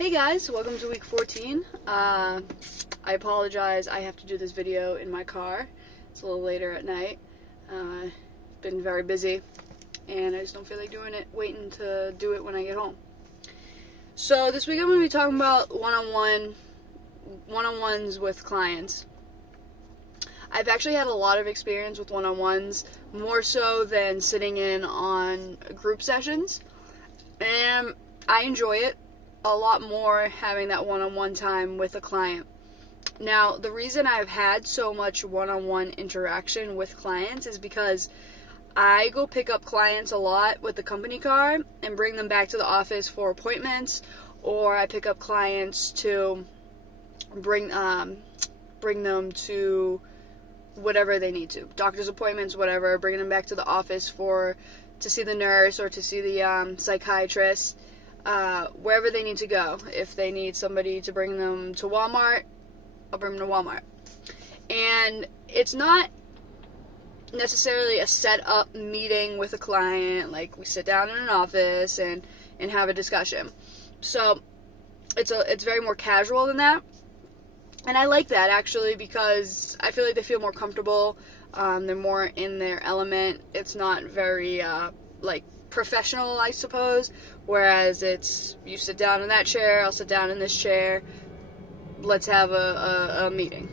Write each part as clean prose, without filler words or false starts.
Hey guys, welcome to week 14. I apologize, I have to do this video in my car. It's a little later at night. Been very busy, and I just don't feel like doing it, waiting to do it when I get home. So this week I'm going to be talking about one-on-ones with clients. I've actually had a lot of experience with one-on-ones, more so than sitting in on group sessions, and I enjoy it a lot more having that one-on-one time with a client. Now, the reason I've had so much one-on-one interaction with clients is because I go pick up clients a lot with the company car and bring them back to the office for appointments, or I pick up clients to bring them to whatever they need to, doctor's appointments, whatever, bringing them back to the office to see the nurse or to see the psychiatrist, wherever they need to go. If they need somebody to bring them to Walmart, I'll bring them to Walmart. And it's not necessarily a set up meeting with a client, like we sit down in an office and have a discussion. So it's very more casual than that. And I like that, actually, because I feel like they feel more comfortable. They're more in their element. It's not very, professional, I suppose. Whereas it's, you sit down in that chair, I'll sit down in this chair. Let's have a meeting.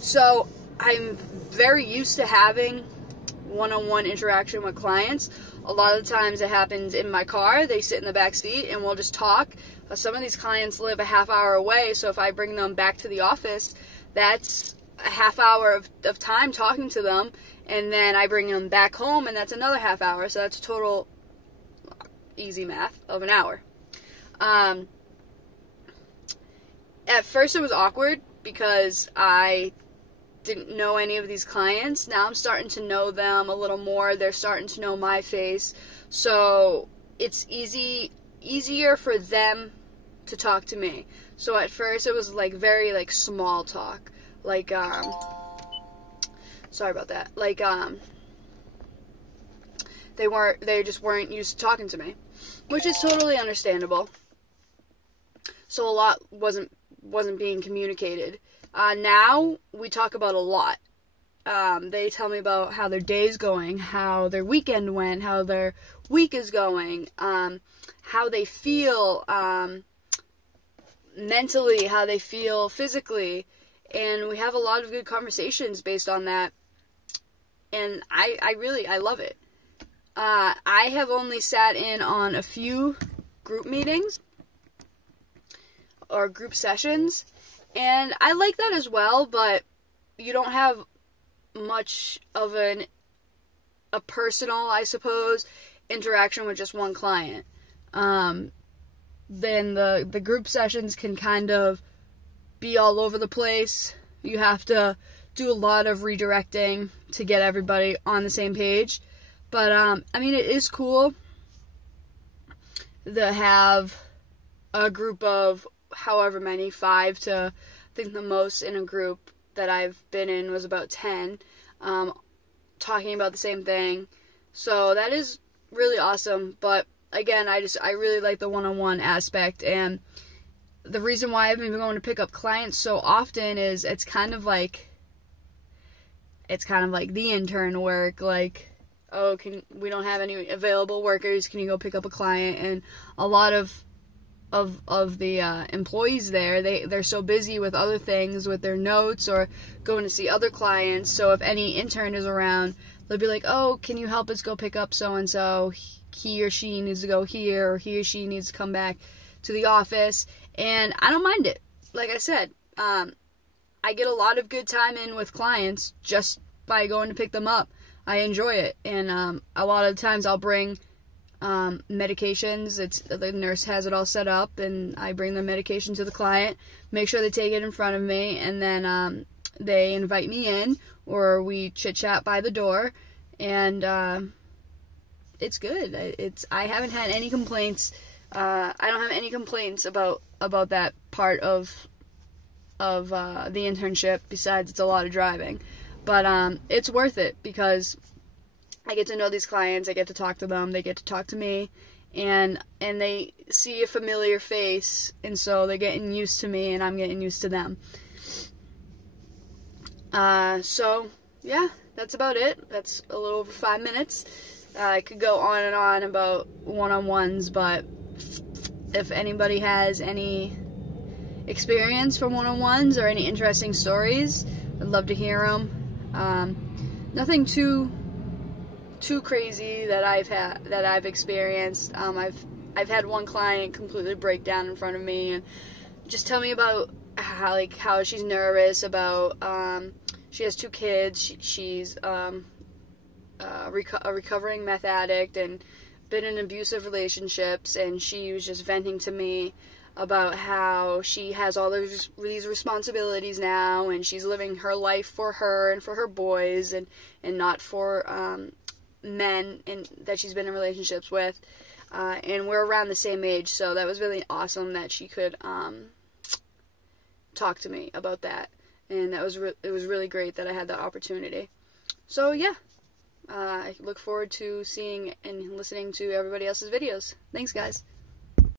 So I'm very used to having one-on-one interaction with clients. A lot of the times it happens in my car. They sit in the back seat and we'll just talk. Some of these clients live a half hour away, so if I bring them back to the office, that's a half hour of time talking to them, and then I bring them back home, and that's another half hour, so that's a total, easy math, of an hour. At first it was awkward because I didn't know any of these clients. Now I'm starting to know them a little more. They're starting to know my face, so it's easier for them to talk to me. So at first it was very small talk, sorry about that, they just weren't used to talking to me, which is totally understandable. So a lot wasn't being communicated. Now we talk about a lot. They tell me about how their day's going, how their weekend went, how their week is going, how they feel mentally, how they feel physically, and we have a lot of good conversations based on that, and I love it. I have only sat in on a few group meetings or group sessions, and I like that as well, but you don't have much of a personal, I suppose, interaction with just one client. Then the group sessions can kind of be all over the place. You have to do a lot of redirecting to get everybody on the same page. But, I mean, it is cool to have a group of however many, 5 to, I think the most in a group that I've been in was about 10, talking about the same thing. So that is really awesome, but again, I really like the one-on-one aspect, and the reason why I've been going to pick up clients so often is it's kind of like the intern work, oh, we don't have any available workers, can you go pick up a client? And a lot of the employees there, they're so busy with other things, with their notes or going to see other clients, so if any intern is around, they'll be like, oh, can you help us go pick up so-and-so? He or she needs to go here, or he or she needs to come back to the office, and I don't mind it. Like I said, I get a lot of good time in with clients just by going to pick them up. I enjoy it, and a lot of the times I'll bring medications. The nurse has it all set up, and I bring the medication to the client, make sure they take it in front of me, and then they invite me in, or we chit-chat by the door, and it's good. I haven't had any complaints. I don't have any complaints about that part of the internship, besides it's a lot of driving. But it's worth it because I get to know these clients, I get to talk to them, they get to talk to me, and they see a familiar face, and so they're getting used to me, and I'm getting used to them. So yeah, that's about it. That's a little over 5 minutes. I could go on and on about one-on-ones, but if anybody has any experience from one-on-ones or any interesting stories, I'd love to hear them. Nothing too crazy that I've experienced. I've had one client completely break down in front of me and just tell me about how she's nervous about. She has 2 kids. She's a recovering meth addict and been in abusive relationships, and she was just venting to me about how she has all these responsibilities now, and she's living her life for her and for her boys, and not for men that she's been in relationships with. And we're around the same age, so that was really awesome that she could talk to me about that. And it was really great that I had that opportunity. So yeah, I look forward to seeing and listening to everybody else's videos. Thanks, guys.